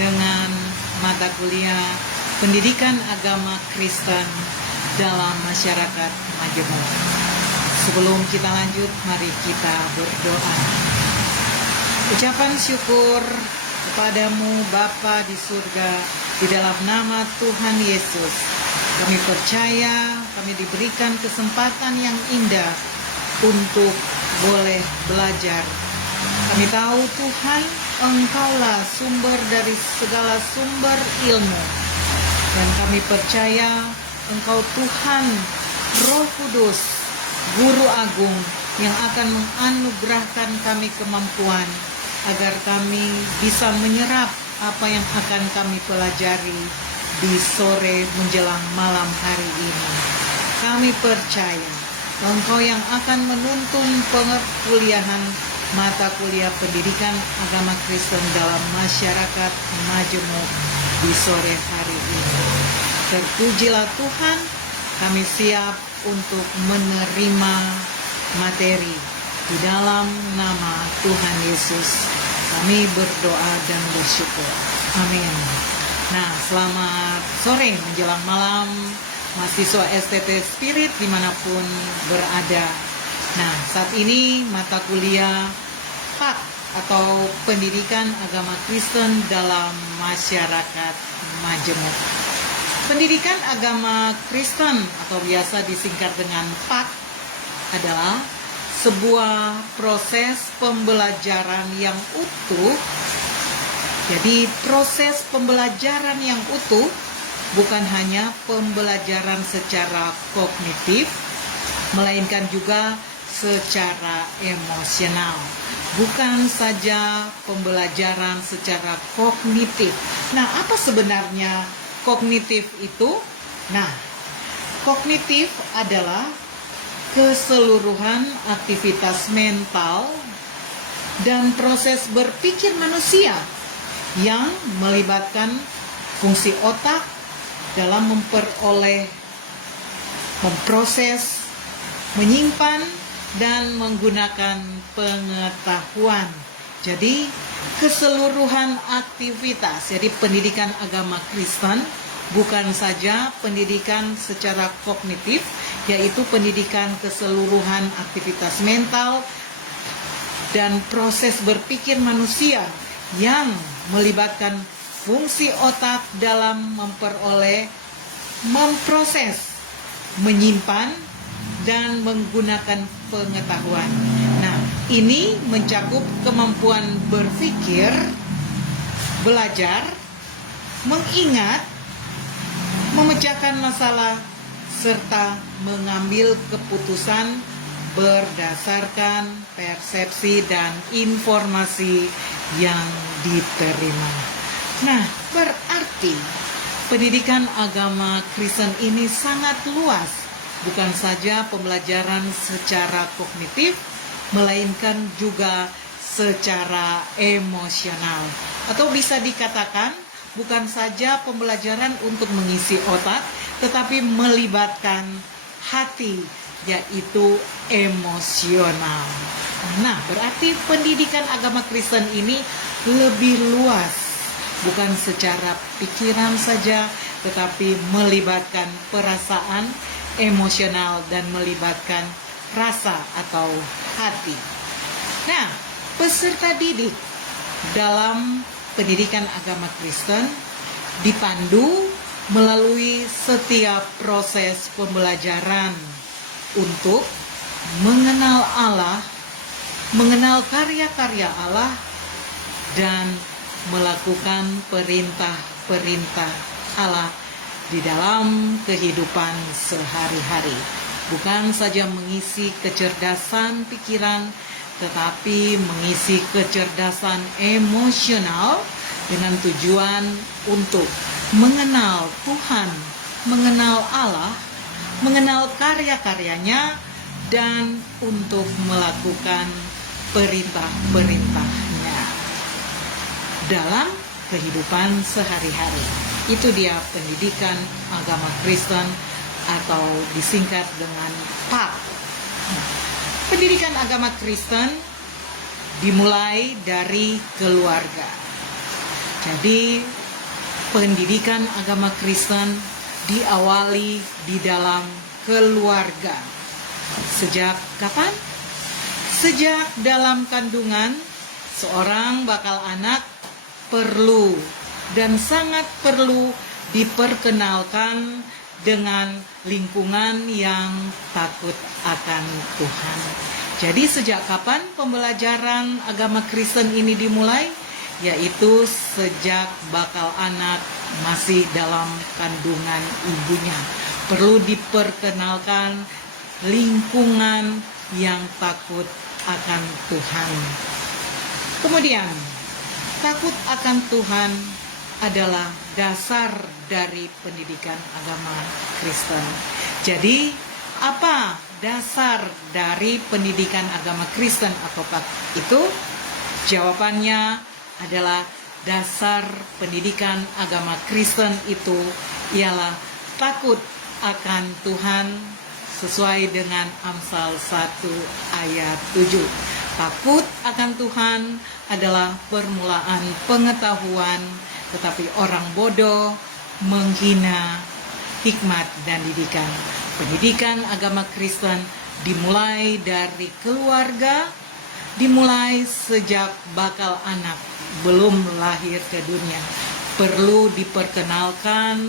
dengan mata kuliah Pendidikan Agama Kristen dalam Masyarakat Majemuk. Sebelum kita lanjut, mari kita berdoa. Ucapan syukur kepadamu Bapa di surga, di dalam nama Tuhan Yesus. Kami percaya kami diberikan kesempatan yang indah untuk boleh belajar. Kami tahu Tuhan, Engkaulah sumber dari segala sumber ilmu. Dan kami percaya Engkau Tuhan, Roh Kudus, Guru Agung yang akan menganugerahkan kami kemampuan agar kami bisa menyerap apa yang akan kami pelajari di sore menjelang malam hari ini. Kami percaya Engkau yang akan menuntun perkuliahan mata kuliah Pendidikan Agama Kristen dalam Masyarakat Majemuk di sore hari ini. Terpujilah Tuhan, kami siap untuk menerima materi. Di dalam nama Tuhan Yesus kami berdoa dan bersyukur. Amin. Nah, selamat sore menjelang malam mahasiswa STT Spirit dimanapun berada. Nah, saat ini mata kuliah PAK atau Pendidikan Agama Kristen dalam Masyarakat Majemuk. Pendidikan Agama Kristen atau biasa disingkat dengan PAK adalah sebuah proses pembelajaran yang utuh. Jadi proses pembelajaran yang utuh bukan hanya pembelajaran secara kognitif, melainkan juga secara emosional. Bukan saja pembelajaran secara kognitif. Nah, apa sebenarnya kognitif itu? Nah, kognitif adalah keseluruhan aktivitas mental dan proses berpikir manusia yang melibatkan fungsi otak dalam memperoleh, memproses, menyimpan, dan menggunakan pengetahuan. Jadi keseluruhan aktivitas, jadi pendidikan agama Kristen bukan saja pendidikan secara kognitif, yaitu pendidikan keseluruhan aktivitas mental dan proses berpikir manusia yang melibatkan fungsi otak dalam memperoleh, memproses, menyimpan, dan menggunakan pengetahuan. Nah, ini mencakup kemampuan berpikir, belajar, mengingat, memecahkan masalah, serta mengambil keputusan berdasarkan persepsi dan informasi yang diterima. Nah, berarti pendidikan agama Kristen ini sangat luas. Bukan saja pembelajaran secara kognitif, melainkan juga secara emosional. Atau bisa dikatakan, bukan saja pembelajaran untuk mengisi otak, tetapi melibatkan hati, yaitu emosional. Nah, berarti pendidikan agama Kristen ini lebih luas. Bukan secara pikiran saja, tetapi melibatkan perasaan, emosional, dan melibatkan rasa atau hati. Nah, peserta didik dalam pendidikan agama Kristen dipandu melalui setiap proses pembelajaran untuk mengenal Allah, mengenal karya-karya Allah, dan melakukan perintah-perintah Allah di dalam kehidupan sehari-hari. Bukan saja mengisi kecerdasan pikiran, tetapi mengisi kecerdasan emosional dengan tujuan untuk mengenal Tuhan, mengenal Allah, mengenal karya-karyanya, dan untuk melakukan perintah-perintahnya dalam kehidupan sehari-hari. Itu dia pendidikan agama Kristen atau disingkat dengan PAK. Pendidikan agama Kristen dimulai dari keluarga. Jadi pendidikan agama Kristen diawali di dalam keluarga. Sejak kapan? Sejak dalam kandungan, seorang bakal anak perlu dan sangat perlu diperkenalkan dengan lingkungan yang takut akan Tuhan. Jadi sejak kapan pembelajaran agama Kristen ini dimulai? Yaitu sejak bakal anak masih dalam kandungan ibunya. Perlu diperkenalkan lingkungan yang takut akan Tuhan. Kemudian, takut akan Tuhan adalah dasar dari pendidikan agama Kristen. Jadi, apa dasar dari pendidikan agama Kristen ataukah itu? Jawabannya adalah dasar pendidikan agama Kristen itu ialah takut akan Tuhan sesuai dengan Amsal 1 ayat 7. Takut akan Tuhan adalah permulaan pengetahuan, tetapi orang bodoh menghina hikmat dan didikan. Pendidikan agama Kristen dimulai dari keluarga, dimulai sejak bakal anak belum lahir ke dunia. Perlu diperkenalkan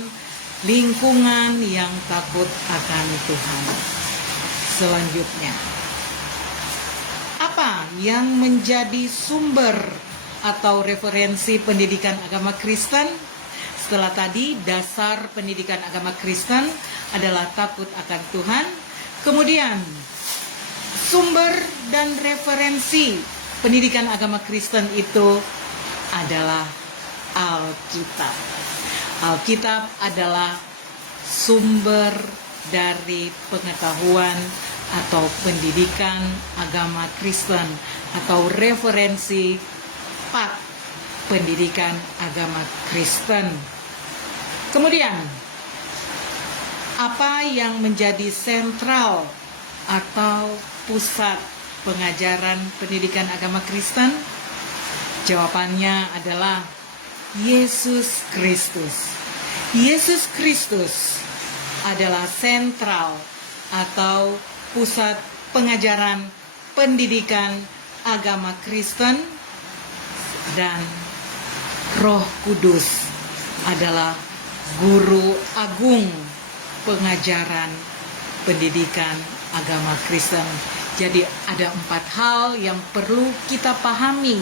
lingkungan yang takut akan Tuhan. Selanjutnya, apa yang menjadi sumber atau referensi pendidikan agama Kristen? Setelah tadi dasar pendidikan agama Kristen adalah takut akan Tuhan, kemudian sumber dan referensi pendidikan agama Kristen itu adalah Alkitab. Alkitab adalah sumber dari pengetahuan atau pendidikan agama Kristen atau referensi pendidikan agama Kristen. Kemudian, apa yang menjadi sentral atau pusat pengajaran pendidikan agama Kristen? Jawabannya adalah Yesus Kristus. Yesus Kristus adalah sentral atau pusat pengajaran pendidikan agama Kristen, dan Roh Kudus adalah guru agung pengajaran pendidikan agama Kristen. Jadi ada 4 hal yang perlu kita pahami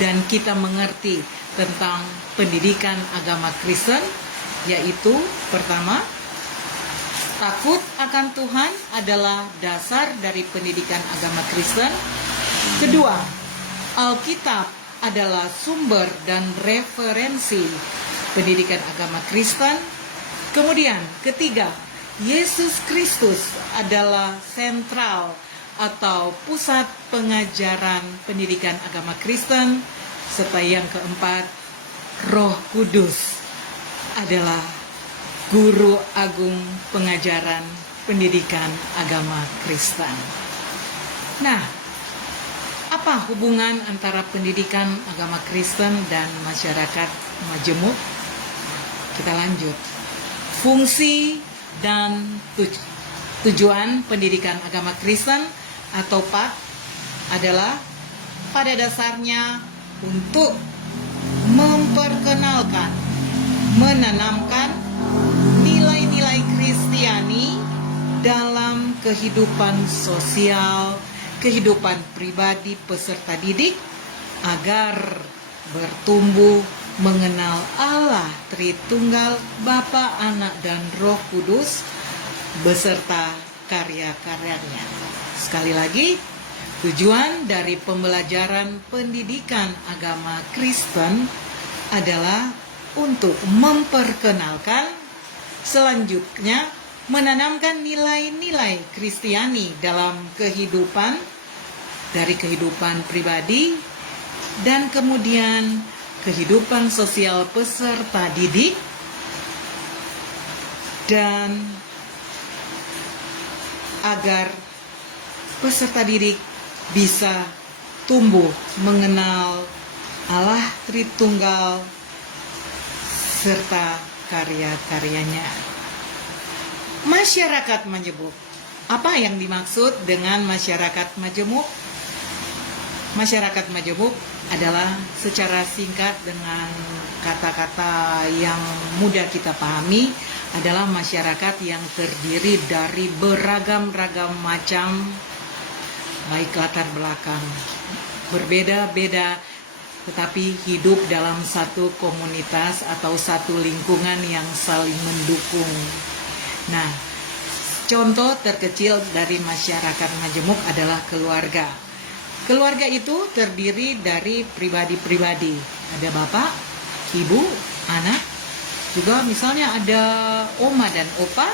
dan kita mengerti tentang pendidikan agama Kristen, yaitu pertama, takut akan Tuhan adalah dasar dari pendidikan agama Kristen. Kedua, Alkitab adalah sumber dan referensi pendidikan agama Kristen. Kemudian, ketiga, Yesus Kristus adalah sentral atau pusat pengajaran pendidikan agama Kristen. Serta yang keempat, Roh Kudus adalah guru agung pengajaran pendidikan agama Kristen. Nah, apa hubungan antara pendidikan agama Kristen dan masyarakat majemuk? Kita lanjut. Fungsi dan tujuan pendidikan agama Kristen atau PAK adalah pada dasarnya untuk memperkenalkan, menanamkan nilai-nilai Kristiani dalam kehidupan sosial, kehidupan pribadi peserta didik agar bertumbuh mengenal Allah Tritunggal, Bapa, Anak, dan Roh Kudus beserta karya-karyanya. Sekali lagi, tujuan dari pembelajaran pendidikan agama Kristen adalah untuk memperkenalkan, selanjutnya menanamkan nilai-nilai Kristiani dalam kehidupan, dari kehidupan pribadi dan kemudian kehidupan sosial peserta didik, dan agar peserta didik bisa tumbuh mengenal Allah Tritunggal, serta karya-karyanya. Masyarakat majemuk. Apa yang dimaksud dengan masyarakat majemuk? Masyarakat majemuk adalah secara singkat dengan kata-kata yang mudah kita pahami adalah masyarakat yang terdiri dari beragam-ragam macam baik latar belakang berbeda-beda, tetapi hidup dalam satu komunitas atau satu lingkungan yang saling mendukung. Nah, contoh terkecil dari masyarakat majemuk adalah keluarga. Keluarga itu terdiri dari pribadi-pribadi. Ada bapak, ibu, anak, juga misalnya ada oma dan opa,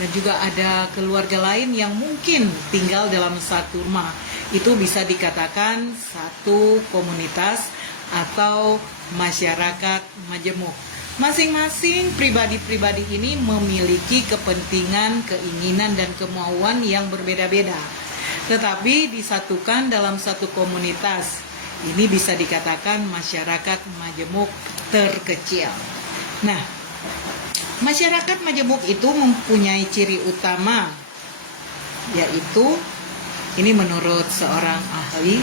dan juga ada keluarga lain yang mungkin tinggal dalam satu rumah. Itu bisa dikatakan satu komunitas atau masyarakat majemuk. Masing-masing pribadi-pribadi ini memiliki kepentingan, keinginan, dan kemauan yang berbeda-beda, tetapi disatukan dalam satu komunitas. Ini bisa dikatakan masyarakat majemuk terkecil. Nah, masyarakat majemuk itu mempunyai ciri utama, yaitu ini menurut seorang ahli.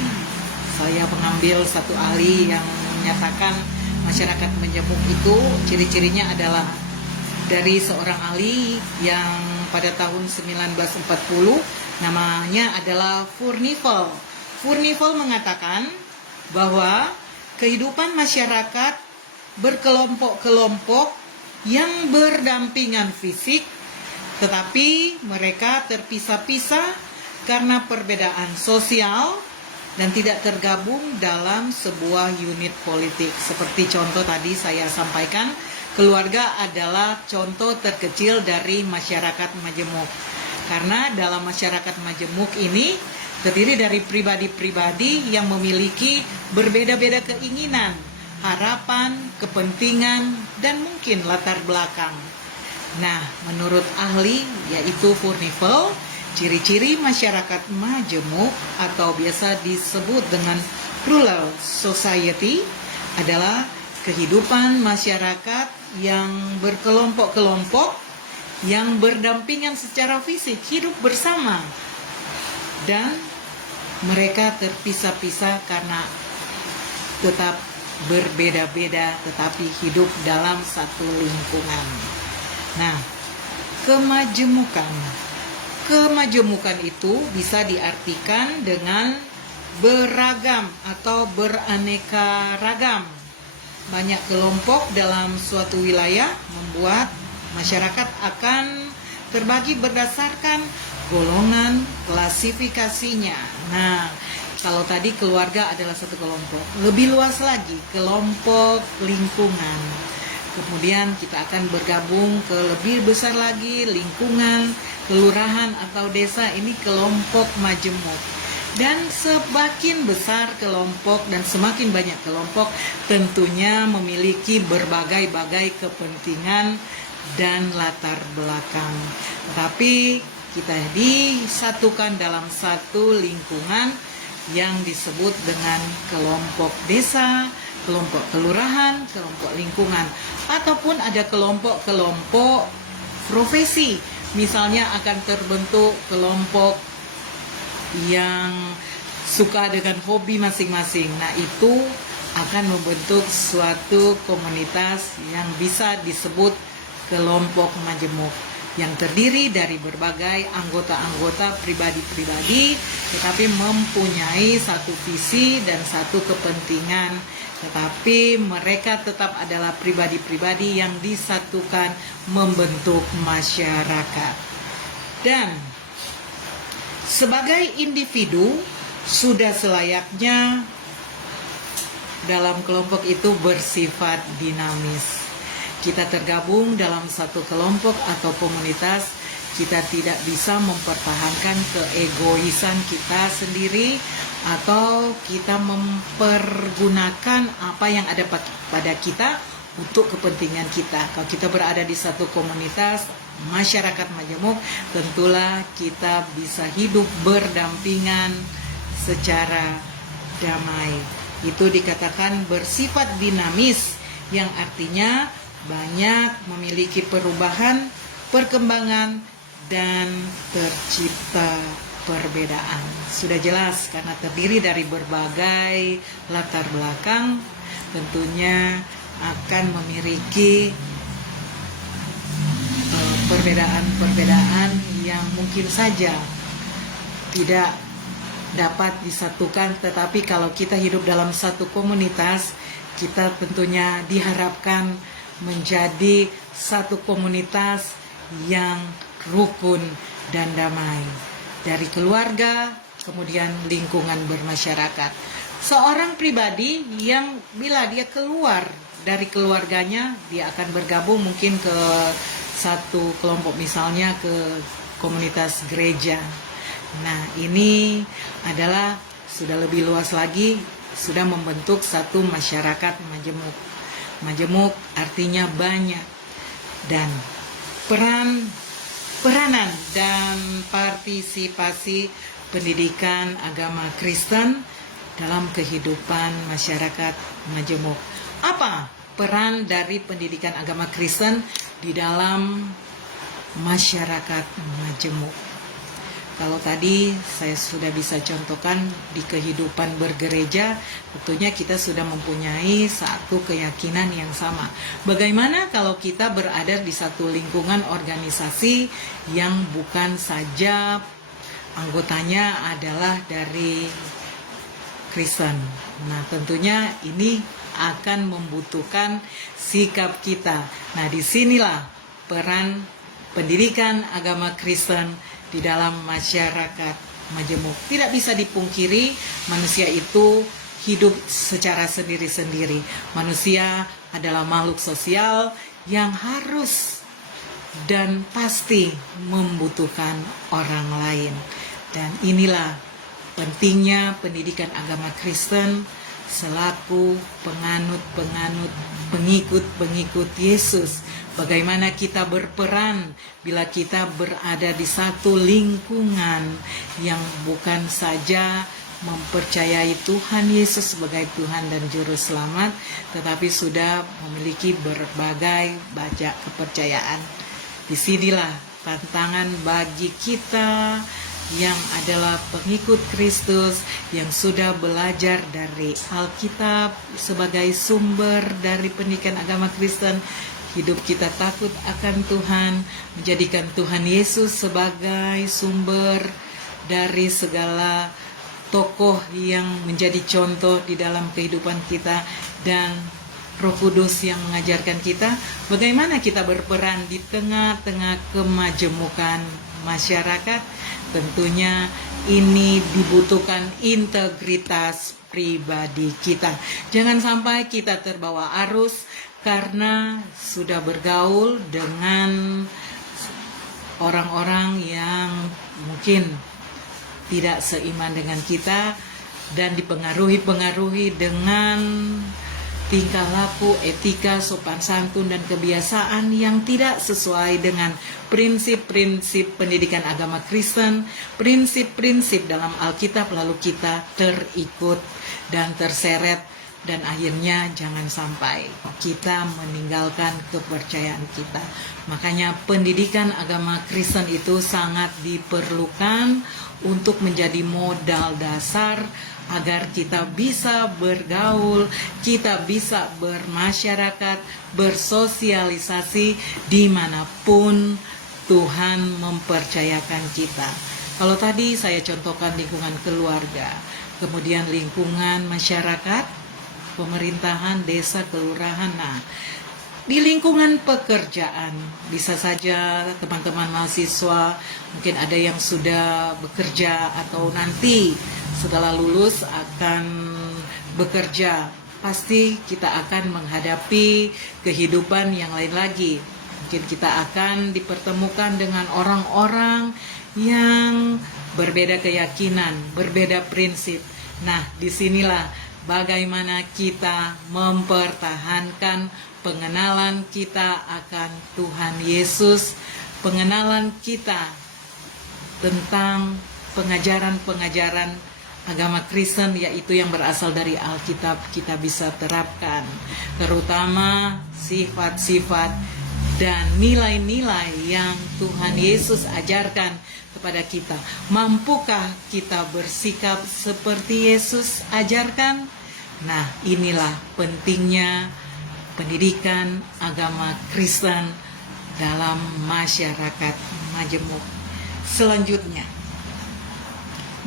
Saya mengambil satu ahli yang menyatakan masyarakat majemuk itu ciri-cirinya adalah dari seorang ahli yang pada tahun 1940, namanya adalah Furnival. Furnival mengatakan bahwa kehidupan masyarakat berkelompok-kelompok yang berdampingan fisik, tetapi mereka terpisah-pisah karena perbedaan sosial dan tidak tergabung dalam sebuah unit politik. Seperti contoh tadi saya sampaikan, keluarga adalah contoh terkecil dari masyarakat majemuk. Karena dalam masyarakat majemuk ini terdiri dari pribadi-pribadi yang memiliki berbeda-beda keinginan, harapan, kepentingan, dan mungkin latar belakang. Nah, menurut ahli yaitu Furnival, ciri-ciri masyarakat majemuk atau biasa disebut dengan rural society adalah kehidupan masyarakat yang berkelompok-kelompok yang berdampingan secara fisik, hidup bersama, dan mereka terpisah-pisah karena tetap berbeda-beda tetapi hidup dalam satu lingkungan. Nah, kemajemukan itu bisa diartikan dengan beragam atau beraneka ragam. Banyak kelompok dalam suatu wilayah membuat masyarakat akan terbagi berdasarkan golongan klasifikasinya. Nah, kalau tadi keluarga adalah satu kelompok, lebih luas lagi kelompok lingkungan. Kemudian kita akan bergabung ke lebih besar lagi lingkungan, kelurahan atau desa, ini kelompok majemuk. Dan semakin besar kelompok dan semakin banyak kelompok tentunya memiliki berbagai-bagai kepentingan dan latar belakang. Tapi kita disatukan dalam satu lingkungan yang disebut dengan kelompok desa, kelompok kelurahan, kelompok lingkungan, ataupun ada kelompok-kelompok profesi. Misalnya akan terbentuk kelompok yang suka dengan hobi masing-masing. Nah, itu akan membentuk suatu komunitas yang bisa disebut kelompok majemuk, yang terdiri dari berbagai anggota-anggota pribadi-pribadi, tetapi mempunyai satu visi dan satu kepentingan, tetapi mereka tetap adalah pribadi-pribadi yang disatukan membentuk masyarakat. Dan sebagai individu sudah selayaknya dalam kelompok itu bersifat dinamis. Kita tergabung dalam satu kelompok atau komunitas, kita tidak bisa mempertahankan keegoisan kita sendiri atau kita mempergunakan apa yang ada pada kita untuk kepentingan kita. Kalau kita berada di satu komunitas masyarakat majemuk, tentulah kita bisa hidup berdampingan secara damai. Itu dikatakan bersifat dinamis, yang artinya banyak, memiliki perubahan, perkembangan, dan tercipta perbedaan. Sudah jelas karena terdiri dari berbagai latar belakang, tentunya akan memiliki perbedaan-perbedaan yang mungkin saja tidak dapat disatukan, tetapi kalau kita hidup dalam satu komunitas, kita tentunya diharapkan menjadi satu komunitas yang rukun dan damai. Dari keluarga, kemudian lingkungan bermasyarakat. Seorang pribadi yang bila dia keluar dari keluarganya, dia akan bergabung mungkin ke satu kelompok, misalnya ke komunitas gereja. Nah, ini adalah sudah lebih luas lagi, sudah membentuk satu masyarakat majemuk. Majemuk artinya banyak, dan peranan dan partisipasi pendidikan agama Kristen dalam kehidupan masyarakat majemuk. Apa peran dari pendidikan agama Kristen di dalam masyarakat majemuk? Kalau tadi saya sudah bisa contohkan di kehidupan bergereja, tentunya kita sudah mempunyai satu keyakinan yang sama. Bagaimana kalau kita berada di satu lingkungan organisasi yang bukan saja anggotanya adalah dari Kristen? Nah, tentunya ini akan membutuhkan sikap kita. Nah, disinilah peran pendidikan agama Kristen di dalam masyarakat majemuk. Tidak bisa dipungkiri, manusia itu hidup secara sendiri-sendiri. Manusia adalah makhluk sosial yang harus dan pasti membutuhkan orang lain. Dan inilah pentingnya pendidikan agama Kristen selaku penganut-penganut, pengikut-pengikut Yesus. Bagaimana kita berperan bila kita berada di satu lingkungan yang bukan saja mempercayai Tuhan Yesus sebagai Tuhan dan Juru Selamat, tetapi sudah memiliki berbagai banyak kepercayaan. Disinilah tantangan bagi kita yang adalah pengikut Kristus, yang sudah belajar dari Alkitab sebagai sumber dari pendidikan agama Kristen. Hidup kita takut akan Tuhan, menjadikan Tuhan Yesus sebagai sumber dari segala tokoh yang menjadi contoh di dalam kehidupan kita, dan Roh Kudus yang mengajarkan kita bagaimana kita berperan di tengah-tengah kemajemukan masyarakat. Tentunya ini dibutuhkan integritas pribadi kita. Jangan sampai kita terbawa arus karena sudah bergaul dengan orang-orang yang mungkin tidak seiman dengan kita dan dipengaruhi dengan tingkah laku, etika, sopan santun, dan kebiasaan yang tidak sesuai dengan prinsip-prinsip pendidikan agama Kristen, prinsip-prinsip dalam Alkitab, lalu kita terikut dan terseret, dan akhirnya jangan sampai kita meninggalkan kepercayaan kita. Makanya pendidikan agama Kristen itu sangat diperlukan untuk menjadi modal dasar agar kita bisa bergaul, kita bisa bermasyarakat, bersosialisasi dimanapun Tuhan mempercayakan kita. Kalau tadi saya contohkan lingkungan keluarga, kemudian lingkungan masyarakat, pemerintahan, desa, kelurahan. Nah, di lingkungan pekerjaan, bisa saja teman-teman mahasiswa, mungkin ada yang sudah bekerja atau nanti setelah lulus akan bekerja. Pasti kita akan menghadapi kehidupan yang lain lagi. Mungkin kita akan dipertemukan dengan orang-orang yang berbeda keyakinan, berbeda prinsip. Nah, disinilah bagaimana kita mempertahankan pengenalan kita akan Tuhan Yesus, pengenalan kita tentang pengajaran-pengajaran agama Kristen, yaitu yang berasal dari Alkitab, kita bisa terapkan, terutama sifat-sifat dan nilai-nilai yang Tuhan Yesus ajarkan kepada kita. Mampukah kita bersikap seperti Yesus ajarkan? Nah, inilah pentingnya pendidikan agama Kristen dalam masyarakat majemuk. Selanjutnya,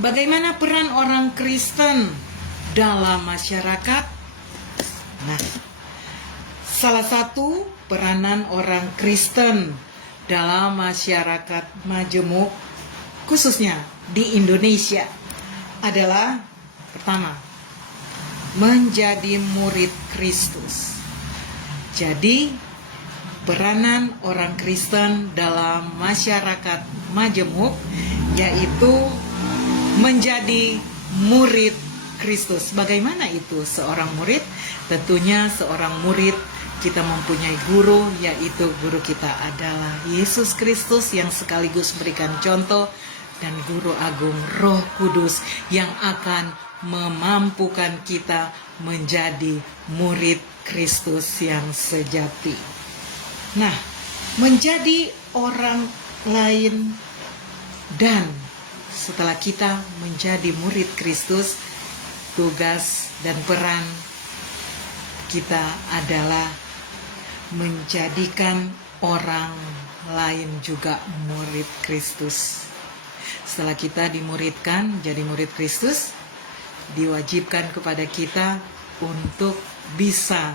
bagaimana peran orang Kristen dalam masyarakat? Nah, salah satu peranan orang Kristen dalam masyarakat majemuk, khususnya di Indonesia, adalah pertama, menjadi murid Kristus. Jadi, peranan orang Kristen dalam masyarakat majemuk yaitu menjadi murid Kristus. Bagaimana itu seorang murid? Tentunya seorang murid, kita mempunyai guru, yaitu guru kita adalah Yesus Kristus yang sekaligus memberikan contoh, dan guru agung Roh Kudus yang akan memampukan kita menjadi murid Kristus yang sejati. Nah, menjadi orang lain, dan setelah kita menjadi murid Kristus, tugas dan peran kita adalah menjadikan orang lain juga murid Kristus. Setelah kita dimuridkan jadi murid Kristus, diwajibkan kepada kita untuk bisa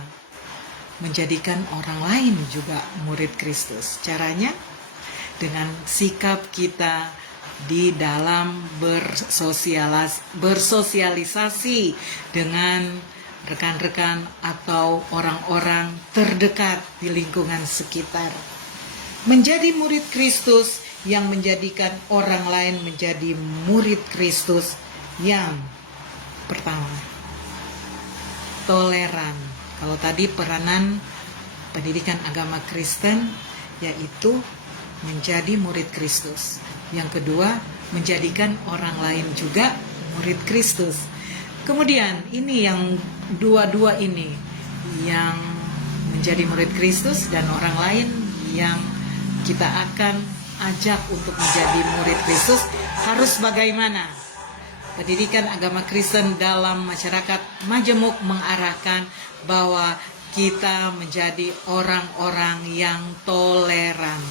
menjadikan orang lain juga murid Kristus. Caranya dengan sikap kita di dalam bersosialisasi dengan rekan-rekan atau orang-orang terdekat di lingkungan sekitar. Menjadi murid Kristus yang menjadikan orang lain menjadi murid Kristus yang pertama, toleran. Kalau tadi peranan pendidikan agama Kristen yaitu menjadi murid Kristus. Yang kedua, menjadikan orang lain juga murid Kristus. Kemudian ini yang dua-dua ini yang menjadi murid Kristus dan orang lain yang kita akan ajak untuk menjadi murid Kristus harus bagaimana? Pendidikan agama Kristen dalam masyarakat majemuk mengarahkan bahwa kita menjadi orang-orang yang toleran.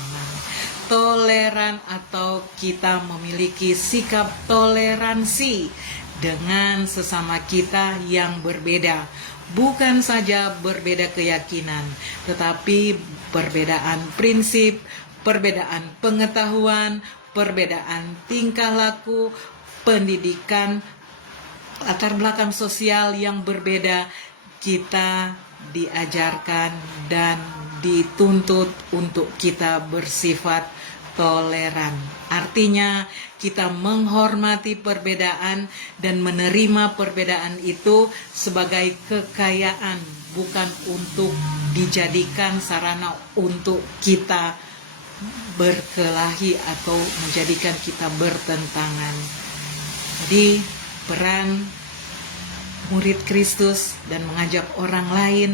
Toleran atau kita memiliki sikap toleransi dengan sesama kita yang berbeda. Bukan saja berbeda keyakinan, tetapi perbedaan prinsip, perbedaan pengetahuan, perbedaan tingkah laku, pendidikan, latar belakang sosial yang berbeda, kita diajarkan dan dituntut untuk kita bersifat toleran. Artinya kita menghormati perbedaan dan menerima perbedaan itu sebagai kekayaan, bukan untuk dijadikan sarana untuk kita berkelahi atau menjadikan kita bertentangan. Jadi peran murid Kristus dan mengajak orang lain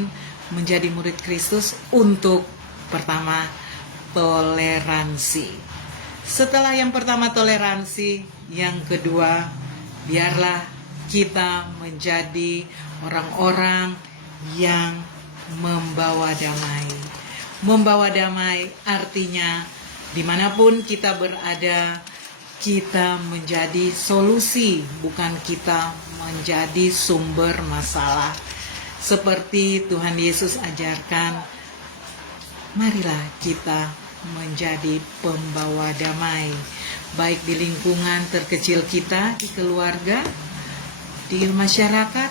menjadi murid Kristus untuk pertama toleransi. Setelah yang pertama toleransi, yang kedua biarlah kita menjadi orang-orang yang membawa damai. Membawa damai artinya dimanapun kita berada, kita menjadi solusi, bukan kita menjadi sumber masalah. Seperti Tuhan Yesus ajarkan, marilah kita menjadi pembawa damai, baik di lingkungan terkecil kita, di keluarga, di masyarakat,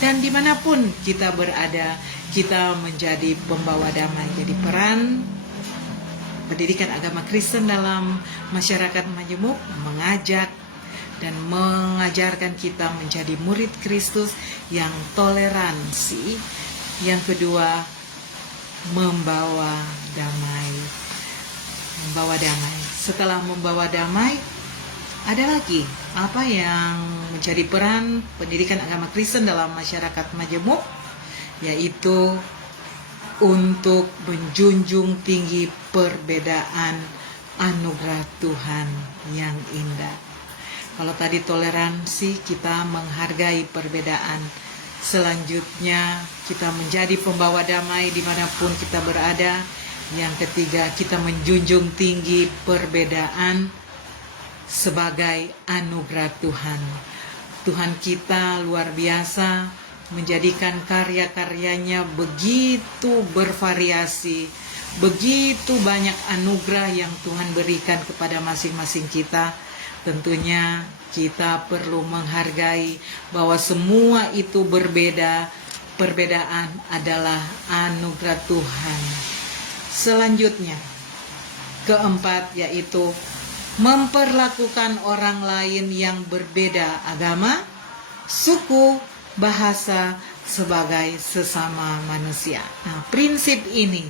dan dimanapun kita berada, kita menjadi pembawa damai. Jadi peran pendidikan agama Kristen dalam masyarakat majemuk mengajak dan mengajarkan kita menjadi murid Kristus yang toleransi. Yang kedua, membawa damai. Membawa damai. Setelah membawa damai, Ada lagi, apa yang menjadi peran pendidikan agama Kristen dalam masyarakat majemuk? Yaitu untuk menjunjung tinggi perbedaan anugerah Tuhan yang indah. Kalau tadi toleransi, kita menghargai perbedaan. Selanjutnya, kita menjadi pembawa damai dimanapun kita berada. Yang ketiga, kita menjunjung tinggi perbedaan sebagai anugerah Tuhan. Tuhan kita luar biasa, menjadikan karya-karyanya begitu bervariasi, begitu banyak anugerah yang Tuhan berikan kepada masing-masing kita. Tentunya kita perlu menghargai bahwa semua itu berbeda. Perbedaan adalah anugerah Tuhan. Selanjutnya, keempat, yaitu memperlakukan orang lain yang berbeda agama, suku, bahasa sebagai sesama manusia. Nah, prinsip ini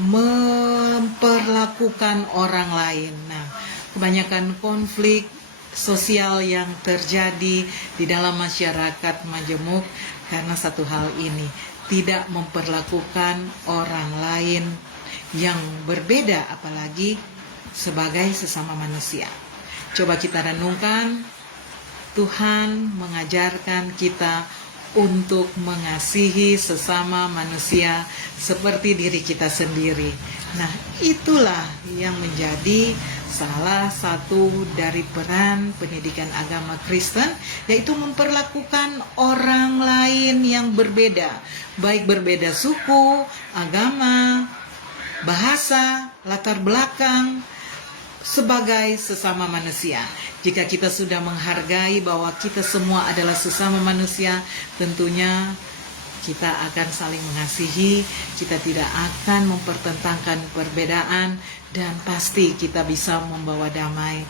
memperlakukan orang lain. Nah, kebanyakan konflik sosial yang terjadi di dalam masyarakat majemuk karena satu hal ini, tidak memperlakukan orang lain yang berbeda, apalagi sebagai sesama manusia. Coba kita renungkan, Tuhan mengajarkan kita untuk mengasihi sesama manusia seperti diri kita sendiri. Nah, itulah yang menjadi salah satu dari peran pendidikan agama Kristen, yaitu memperlakukan orang lain yang berbeda, baik berbeda suku, agama, bahasa, latar belakang, sebagai sesama manusia. Jika kita sudah menghargai bahwa kita semua adalah sesama manusia, tentunya kita akan saling mengasihi, kita tidak akan mempertentangkan perbedaan, dan pasti kita bisa membawa damai,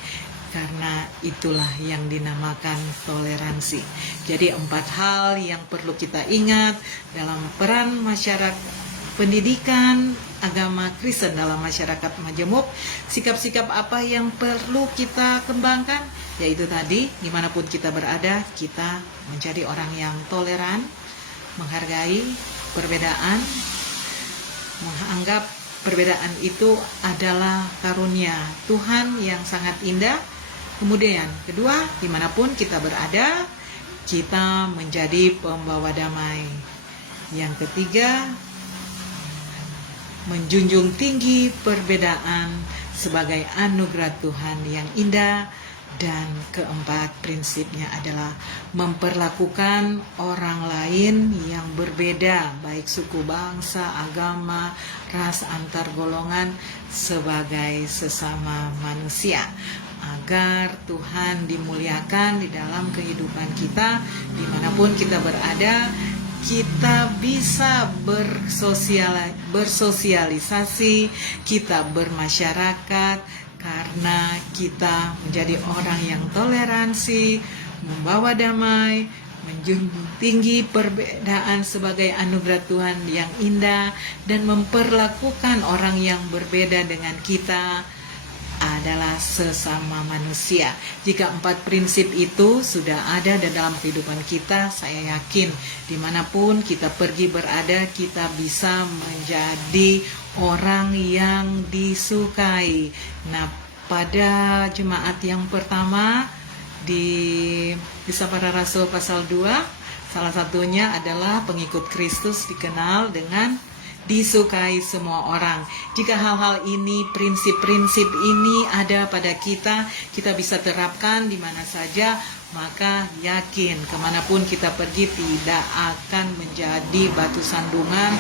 karena itulah yang dinamakan toleransi. Jadi 4 hal yang perlu kita ingat dalam peran masyarakat pendidikan agama Kristen dalam masyarakat majemuk. Sikap-sikap apa yang perlu kita kembangkan? Yaitu tadi, dimanapun kita berada, kita menjadi orang yang toleran, menghargai perbedaan, menganggap perbedaan itu adalah karunia Tuhan yang sangat indah. Kemudian kedua, dimanapun kita berada, kita menjadi pembawa damai. Yang ketiga, menjunjung tinggi perbedaan sebagai anugerah Tuhan yang indah. Dan keempat, prinsipnya adalah memperlakukan orang lain yang berbeda, baik suku, bangsa, agama, ras, antar golongan, sebagai sesama manusia, agar Tuhan dimuliakan di dalam kehidupan kita. Dimanapun kita berada, kita bisa bersosialisasi, kita bermasyarakat, karena kita menjadi orang yang toleransi, membawa damai, menjunjung tinggi perbedaan sebagai anugerah Tuhan yang indah, dan memperlakukan orang yang berbeda dengan kita adalah sesama manusia. Jika 4 prinsip itu sudah ada dalam kehidupan kita, saya yakin dimanapun kita pergi berada, kita bisa menjadi orang yang disukai. Nah, pada jemaat yang pertama di Kisah Para Rasul pasal 2, salah satunya adalah pengikut Kristus dikenal dengan disukai semua orang. Jika hal-hal ini, prinsip-prinsip ini ada pada kita, kita bisa terapkan di mana saja, maka yakin kemanapun kita pergi tidak akan menjadi batu sandungan,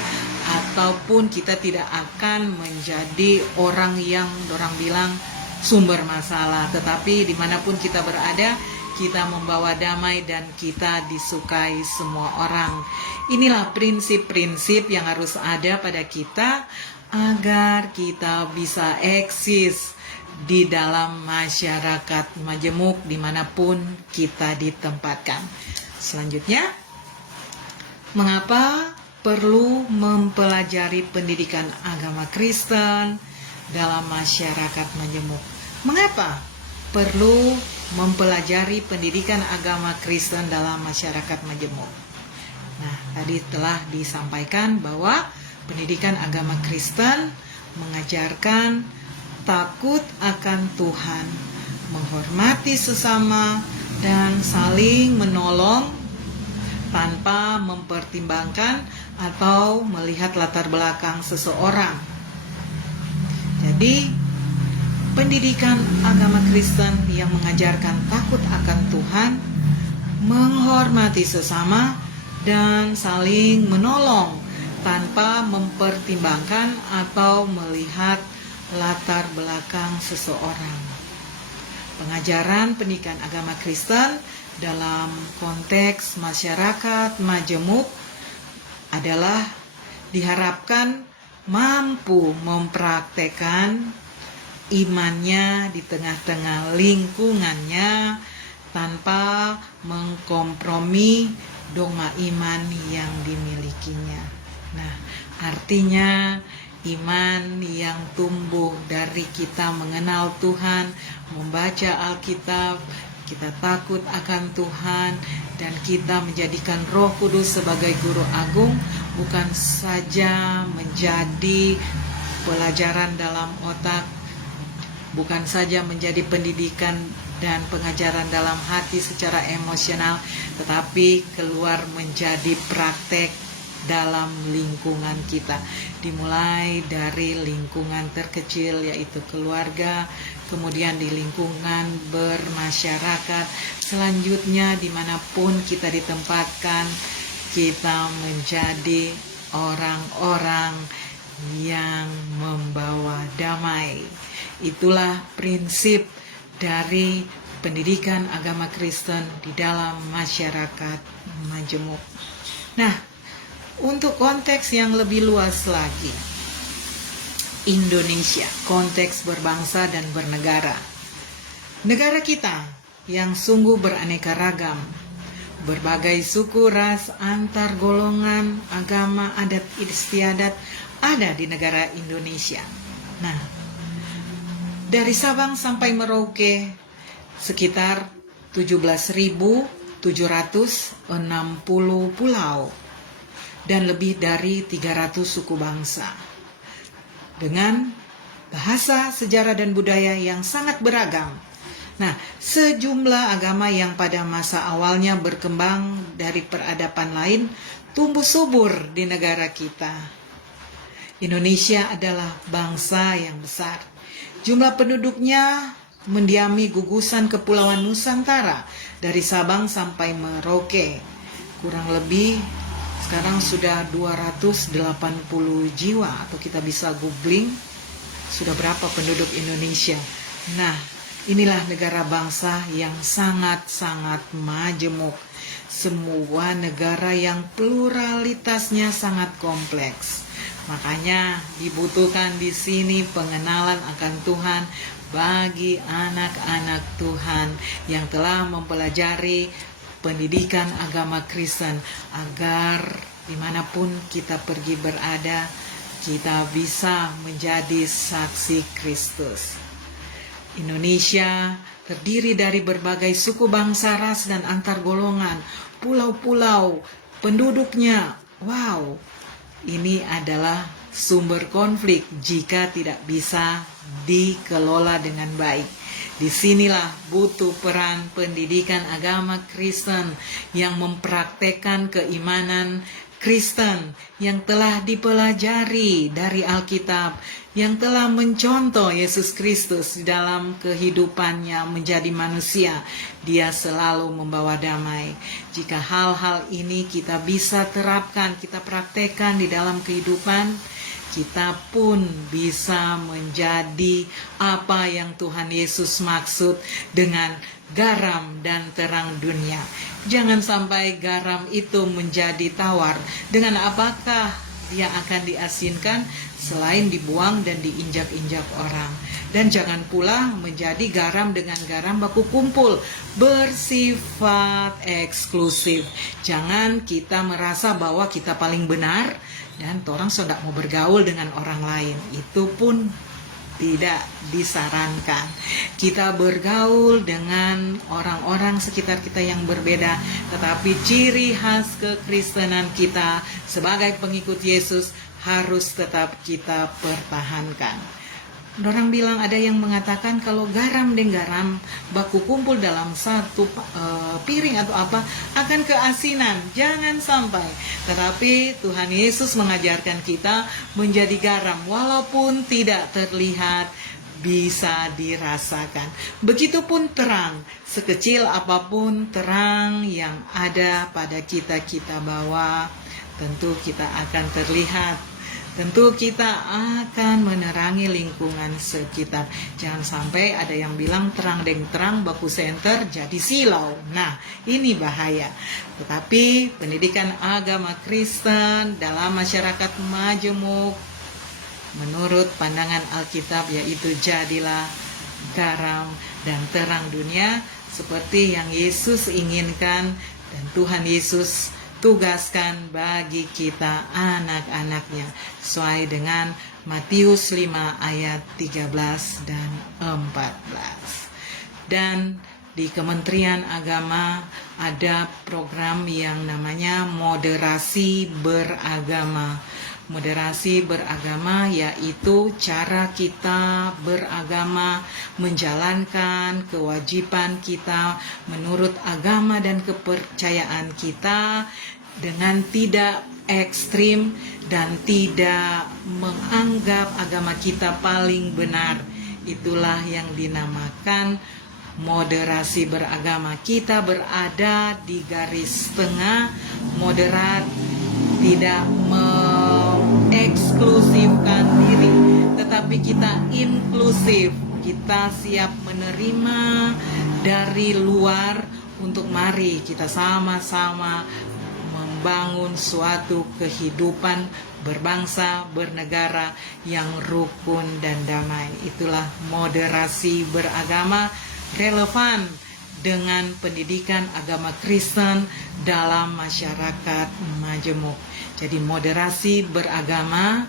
ataupun kita tidak akan menjadi orang yang orang bilang sumber masalah. Tetapi dimanapun kita berada, kita membawa damai dan kita disukai semua orang. Inilah prinsip-prinsip yang harus ada pada kita agar kita bisa eksis di dalam masyarakat majemuk dimanapun kita ditempatkan. Selanjutnya, mengapa perlu mempelajari pendidikan agama Kristen dalam masyarakat majemuk? Mengapa perlu mempelajari pendidikan agama Kristen dalam masyarakat majemuk. Nah, tadi telah disampaikan bahwa pendidikan agama Kristen mengajarkan takut akan Tuhan, menghormati sesama, dan saling menolong tanpa mempertimbangkan atau melihat latar belakang seseorang. Jadi, pendidikan agama Kristen yang mengajarkan takut akan Tuhan, menghormati sesama, dan saling menolong tanpa mempertimbangkan atau melihat latar belakang seseorang. Pengajaran pendidikan agama Kristen dalam konteks masyarakat majemuk adalah diharapkan mampu mempraktekkan imannya di tengah-tengah lingkungannya tanpa mengkompromi dogma iman yang dimilikinya. Nah, artinya iman yang tumbuh dari kita mengenal Tuhan, membaca Alkitab, kita takut akan Tuhan, dan kita menjadikan Roh Kudus sebagai guru agung, bukan saja menjadi pelajaran dalam otak, bukan saja menjadi pendidikan dan pengajaran dalam hati secara emosional, tetapi keluar menjadi praktek dalam lingkungan kita. Dimulai dari lingkungan terkecil yaitu keluarga, kemudian di lingkungan bermasyarakat, selanjutnya dimanapun kita ditempatkan, kita menjadi orang-orang yang membawa damai. Itulah prinsip dari pendidikan agama Kristen di dalam masyarakat majemuk. Nah, untuk konteks yang lebih luas lagi, Indonesia, konteks berbangsa dan bernegara. Negara kita yang sungguh beraneka ragam, berbagai suku, ras, antar golongan, agama, adat istiadat ada di negara Indonesia. Nah, dari Sabang sampai Merauke sekitar 17.760 pulau dan lebih dari 300 suku bangsa dengan bahasa, sejarah, dan budaya yang sangat beragam. Nah, sejumlah agama yang pada masa awalnya berkembang dari peradaban lain tumbuh subur di negara kita. Indonesia adalah bangsa yang besar. Jumlah penduduknya mendiami gugusan Kepulauan Nusantara dari Sabang sampai Merauke. Kurang lebih sekarang sudah 280 jiwa, atau kita bisa googling sudah berapa penduduk Indonesia. Nah, inilah negara bangsa yang sangat-sangat majemuk. Semua negara yang pluralitasnya sangat kompleks. Makanya dibutuhkan di sini pengenalan akan Tuhan bagi anak-anak Tuhan yang telah mempelajari pendidikan agama Kristen, agar dimanapun kita pergi berada, kita bisa menjadi saksi Kristus. Indonesia terdiri dari berbagai suku, bangsa, ras, dan antar golongan, pulau-pulau, penduduknya. Wow, ini adalah sumber konflik jika tidak bisa dikelola dengan baik. Disinilah butuh peran pendidikan agama Kristen yang mempraktekkan keimanan Kristen yang telah dipelajari dari Alkitab, yang telah mencontoh Yesus Kristus dalam kehidupannya menjadi manusia. Dia selalu membawa damai. Jika hal-hal ini kita bisa terapkan, kita praktekkan di dalam kehidupan, kita pun bisa menjadi apa yang Tuhan Yesus maksud dengan garam dan terang dunia. Jangan sampai garam itu menjadi tawar. Dengan apakah dia akan diasinkan selain dibuang dan diinjak-injak orang? Dan jangan pula menjadi garam dengan garam baku kumpul, bersifat eksklusif. Jangan kita merasa bahwa kita paling benar dan orang sudah mau bergaul dengan orang lain. Itu pun tidak disarankan. Kita bergaul dengan orang-orang sekitar kita yang berbeda, tetapi ciri khas kekristenan kita sebagai pengikut Yesus harus tetap kita pertahankan. Orang bilang, ada yang mengatakan kalau garam dan garam baku kumpul dalam satu piring atau apa akan keasinan. Jangan sampai. Tetapi Tuhan Yesus mengajarkan kita menjadi garam walaupun tidak terlihat, bisa dirasakan. Begitupun terang, sekecil apapun terang yang ada pada kita bawa, tentu kita akan terlihat. Tentu kita akan menerangi lingkungan sekitar. Jangan sampai ada yang bilang terang deng terang baku senter jadi silau. Nah, ini bahaya. Tetapi pendidikan agama Kristen dalam masyarakat majemuk menurut pandangan Alkitab yaitu jadilah garam dan terang dunia seperti yang Yesus inginkan dan Tuhan Yesus tugaskan bagi kita anak-anaknya sesuai dengan Matius 5 ayat 13 dan 14. Dan di Kementerian Agama ada program yang namanya moderasi beragama. Moderasi beragama yaitu cara kita beragama, menjalankan kewajiban kita menurut agama dan kepercayaan kita dengan tidak ekstrim dan tidak menganggap agama kita paling benar. Itulah yang dinamakan moderasi beragama. Kita berada di garis tengah, moderat, tidak mengeksklusifkan diri, tetapi kita inklusif. Kita siap menerima dari luar untuk mari kita sama-sama membangun suatu kehidupan berbangsa, bernegara yang rukun dan damai. Itulah moderasi beragama, relevan dengan pendidikan agama Kristen dalam masyarakat majemuk. Jadi moderasi beragama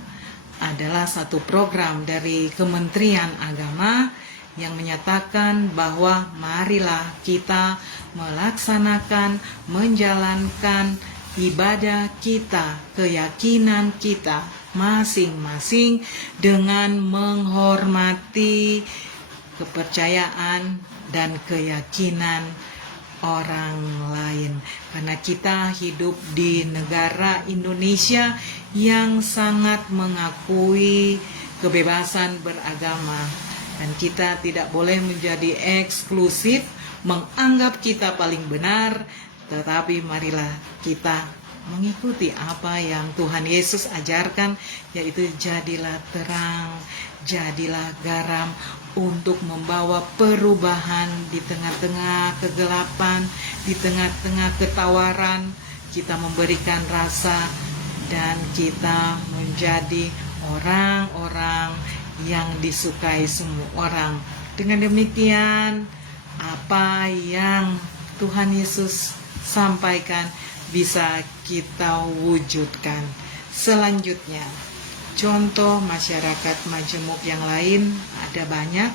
adalah satu program dari Kementerian Agama yang menyatakan bahwa marilah kita melaksanakan, menjalankan ibadah kita, keyakinan kita masing-masing dengan menghormati kepercayaan dan keyakinan orang lain. Karena kita hidup di negara Indonesia yang sangat mengakui kebebasan beragama. Dan kita tidak boleh menjadi eksklusif, menganggap kita paling benar, tetapi marilah kita mengikuti apa yang Tuhan Yesus ajarkan, yaitu jadilah terang, jadilah garam untuk membawa perubahan di tengah-tengah kegelapan, di tengah-tengah ketawaran. Kita memberikan rasa dan kita menjadi orang-orang yang disukai semua orang. Dengan demikian, apa yang Tuhan Yesus sampaikan bisa kita wujudkan. Selanjutnya, contoh masyarakat majemuk yang lain ada banyak.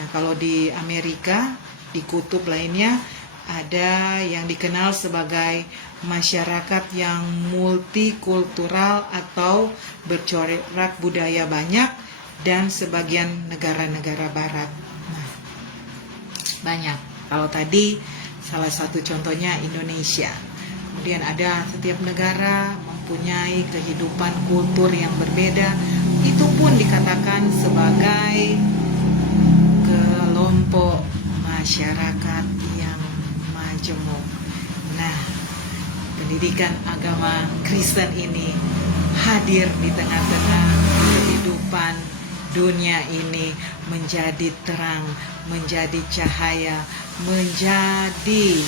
Nah, kalau di Amerika, di kutub lainnya, ada yang dikenal sebagai masyarakat yang multikultural atau bercorak budaya banyak, dan sebagian negara-negara barat. Nah, banyak. Kalau tadi salah satu contohnya Indonesia. Kemudian ada setiap negara mempunyai kehidupan kultur yang berbeda. Itu pun dikatakan sebagai kelompok masyarakat yang majemuk. Nah, pendidikan agama Kristen ini hadir di tengah-tengah kehidupan dunia ini, menjadi terang, menjadi cahaya, menjadi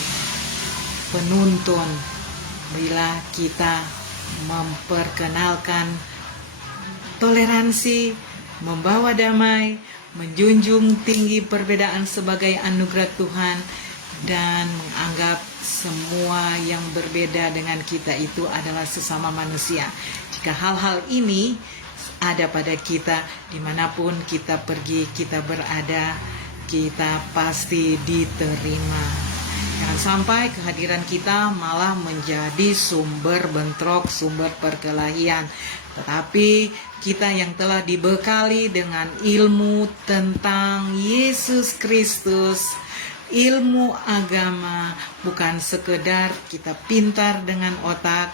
penuntun bila kita memperkenalkan toleransi, membawa damai, menjunjung tinggi perbedaan sebagai anugerah Tuhan, dan menganggap semua yang berbeda dengan kita itu adalah sesama manusia. Jika hal-hal ini ada pada kita. Dimanapun kita pergi, kita berada, kita pasti diterima. Jangan sampai kehadiran kita malah menjadi sumber bentrok, sumber perkelahian. Tetapi kita yang telah dibekali dengan ilmu tentang Yesus Kristus, ilmu agama, bukan sekedar kita pintar dengan otak,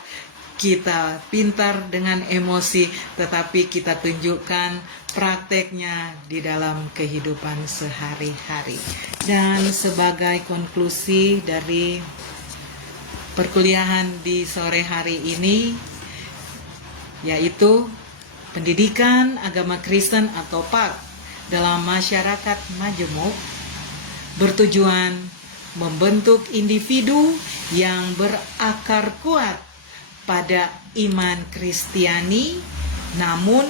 kita pintar dengan emosi, tetapi kita tunjukkan prakteknya di dalam kehidupan sehari-hari. Dan sebagai konklusi dari perkuliahan di sore hari ini, yaitu pendidikan agama Kristen atau PAK dalam masyarakat majemuk bertujuan membentuk individu yang berakar kuat pada iman Kristiani, namun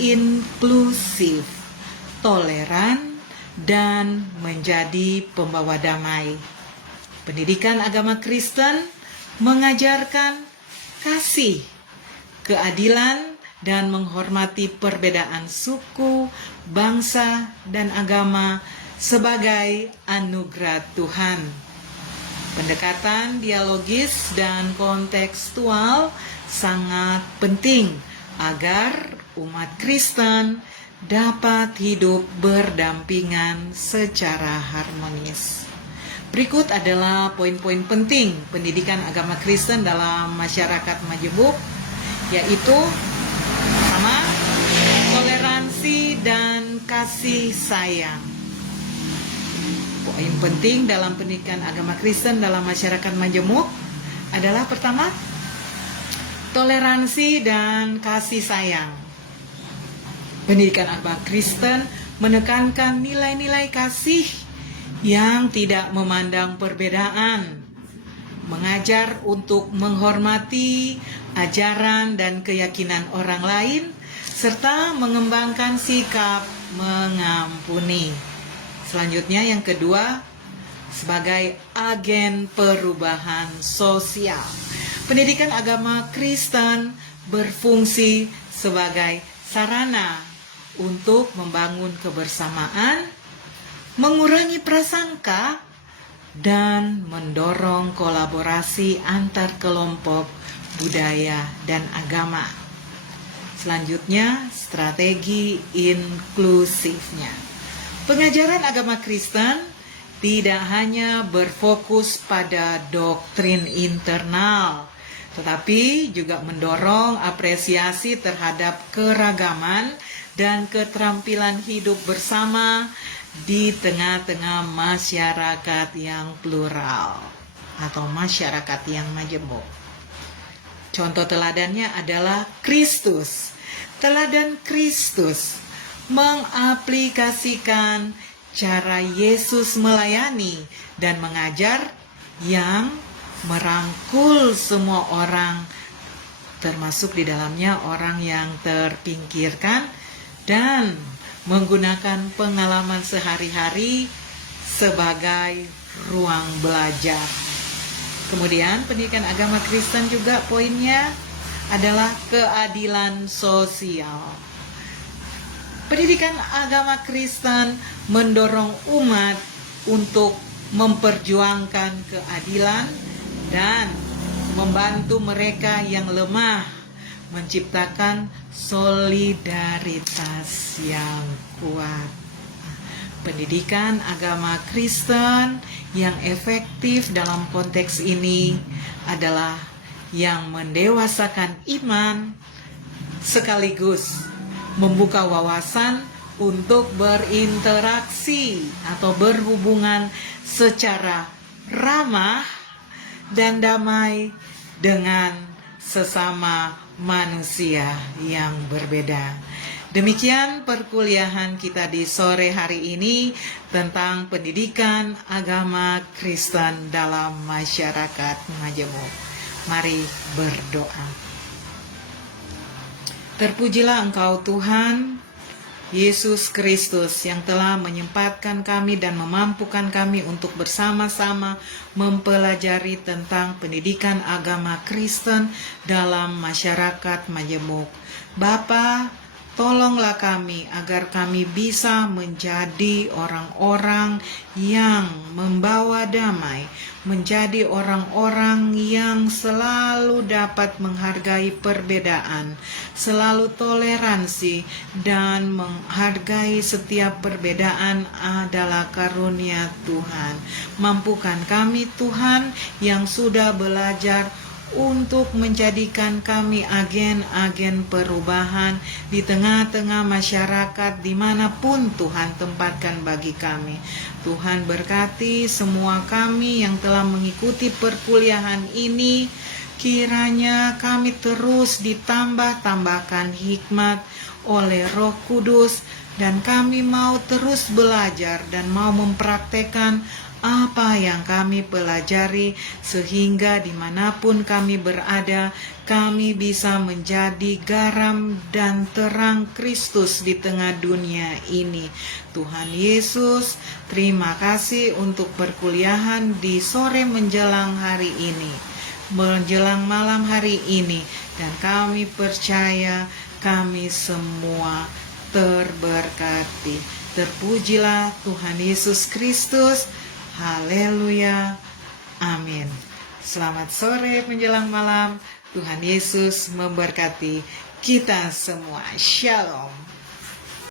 inklusif, toleran, dan menjadi pembawa damai. Pendidikan agama Kristen mengajarkan kasih, keadilan, dan menghormati perbedaan suku, bangsa, dan agama sebagai anugerah Tuhan. Pendekatan dialogis dan kontekstual sangat penting agar umat Kristen dapat hidup berdampingan secara harmonis. Berikut adalah poin-poin penting pendidikan agama Kristen dalam masyarakat majemuk, yaitu pertama, toleransi dan kasih sayang. Poin penting dalam pendidikan agama Kristen dalam masyarakat majemuk adalah pertama, toleransi dan kasih sayang. Pendidikan agama Kristen menekankan nilai-nilai kasih yang tidak memandang perbedaan, mengajar untuk menghormati ajaran dan keyakinan orang lain, serta mengembangkan sikap mengampuni. Selanjutnya yang kedua, sebagai agen perubahan sosial. Pendidikan agama Kristen berfungsi sebagai sarana untuk membangun kebersamaan, mengurangi prasangka, dan mendorong kolaborasi antar kelompok, budaya, dan agama. Selanjutnya, strategi inklusifnya. Pengajaran agama Kristen tidak hanya berfokus pada doktrin internal, tetapi juga mendorong apresiasi terhadap keragaman dan keterampilan hidup bersama di tengah-tengah masyarakat yang plural atau masyarakat yang majemuk. Contoh teladannya adalah Kristus. Teladan Kristus mengaplikasikan cara Yesus melayani dan mengajar yang merangkul semua orang, termasuk di dalamnya orang yang terpinggirkan, dan menggunakan pengalaman sehari-hari sebagai ruang belajar. Kemudian pendidikan agama Kristen juga poinnya adalah keadilan sosial. Pendidikan agama Kristen mendorong umat untuk memperjuangkan keadilan dan membantu mereka yang lemah, menciptakan solidaritas yang kuat. Pendidikan agama Kristen yang efektif dalam konteks ini adalah yang mendewasakan iman sekaligus membuka wawasan untuk berinteraksi atau berhubungan secara ramah dan damai dengan sesama manusia yang berbeda. Demikian perkuliahan kita di sore hari ini tentang pendidikan agama Kristen dalam masyarakat majemuk. Mari berdoa. Terpujilah Engkau Tuhan Yesus Kristus yang telah menyempatkan kami dan memampukan kami untuk bersama-sama mempelajari tentang pendidikan agama Kristen dalam masyarakat majemuk. Bapa, Tolonglah kami agar kami bisa menjadi orang-orang yang membawa damai, menjadi orang-orang yang selalu dapat menghargai perbedaan, selalu toleransi, dan menghargai setiap perbedaan adalah karunia Tuhan. Mampukan kami Tuhan yang sudah belajar untuk menjadikan kami agen-agen perubahan di tengah-tengah masyarakat dimanapun Tuhan tempatkan bagi kami. Tuhan berkati semua kami yang telah mengikuti perkuliahan ini. Kiranya kami terus ditambah-tambahkan hikmat oleh Roh Kudus, dan kami mau terus belajar dan mau mempraktekkan apa yang kami pelajari, sehingga dimanapun kami berada, kami bisa menjadi garam dan terang Kristus di tengah dunia ini. Tuhan Yesus, terima kasih untuk perkuliahan di sore menjelang hari ini, menjelang malam hari ini, dan kami percaya kami semua terberkati. Terpujilah Tuhan Yesus Kristus. Haleluya, amin. Selamat sore menjelang malam. Tuhan Yesus memberkati kita semua. Shalom.